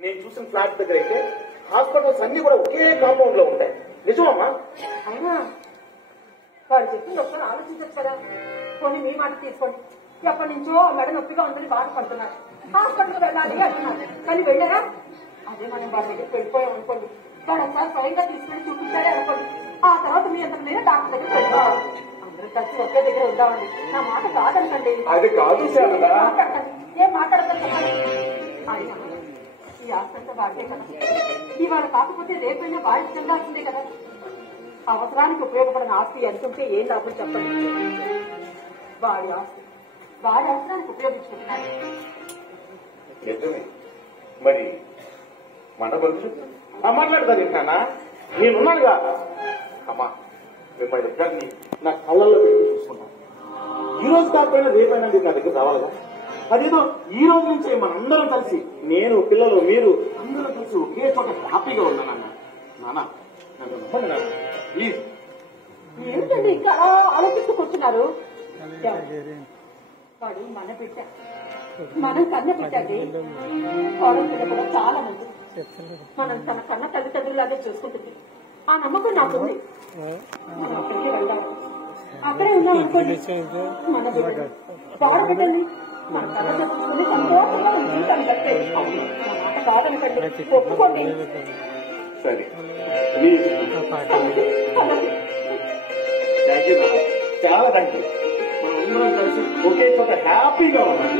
నేను చూసిన ఫ్లాట్ దగ్గర అయితే హాస్పిటల్స్ అన్ని కూడా ఒకే కాంపౌండ్ లో ఉంటాయి. నిజమమ్మా? అయినా వాడు చెప్పింది ఒకసారి ఆలోచించచ్చు కదా. కొన్ని మీ మాట తీసుకోండి. ఎప్పటి నుంచో మెడ నొప్పిగా ఉందని బాధపడుతున్నారు. హాస్పిటల్కి వెళ్ళాలి అంటున్నారు. కానీ వెళ్ళారా? అదే మనం వాడి దగ్గరికి వెళ్ళిపోయాం అనుకోండి, వాడు ఒకసారి స్వయంగా తీసుకుని చూపించాడే అనుకోండి, ఆ తర్వాత మీ అంత మీద డాక్టర్ దగ్గరికి వెళ్తాం. అందరూ కలిసి ఒకే దగ్గర ఉందామండి. నా మాట కాదనకండి. అది కాదు మాట్లాడకండి. ఏం మాట్లాడతారు చెప్పండి. అయినా ఈ ఆస్తంతా వాడే కదా. ఇవాళ కాకపోతే రేపైనా వాడికి చెందాల్సిందే కదా. అవసరానికి ఉపయోగపడిన ఆస్తి అనుకుంటే ఏం లాభం చెప్పండి. వాడి ఆస్తి వాడి అవసరానికి ఉపయోగించుకుంటున్నాడు. నిజమే. మరి మన బదులు మాట్లాడతాను ఏంటన్నా? నేనున్నానుగా. అమ్మా, మిమ్మల్ని ఇద్దరిని నా కళ్ళల్లో పెట్టి చూసుకున్నాను. ఈ రోజు కాకపోయినా రేపైనా నా దగ్గర రావాలిగా. అదేదో ఈ రోజు నుంచే మనందరం కలిసి, నేను, పిల్లలు, మీరు అందరం కలిసి ఒకే చోట హ్యాపీగా ఉన్నానన్న. నాన్న, నన్ను నమ్మండి నాన్న, ప్లీజ్. ఏమిటండి ఇంకా ఆలోచిస్తూ కూర్చున్నారు? వాడు మన బిడ్డ, మనం కన్న బిడ్డండి. కోడలు కూడా చాలా మంది మనం తన కన్న తల్లిదండ్రులాగే చూసుకుంటుంది. ఆ నమ్మకం నాకుంది. మనం అక్కడికి వెళ్ళాలి. అక్కడే ఉన్నాం అనుకోండి, మన బిడ్డ వాడు బిడ్డని మన కళ్ళ చూసుకుని సంతోషంగా జీవితాన్ని గడిపేది. నా మాట కాదనకండి, ఒప్పుకోండి. సరే, ప్లీజ్. థ్యాంక్ యూ నాన్న, చాలా థ్యాంక్ యూ. మనం అందరం కలిసి ఒకే చోట హ్యాపీగా ఉన్నాం.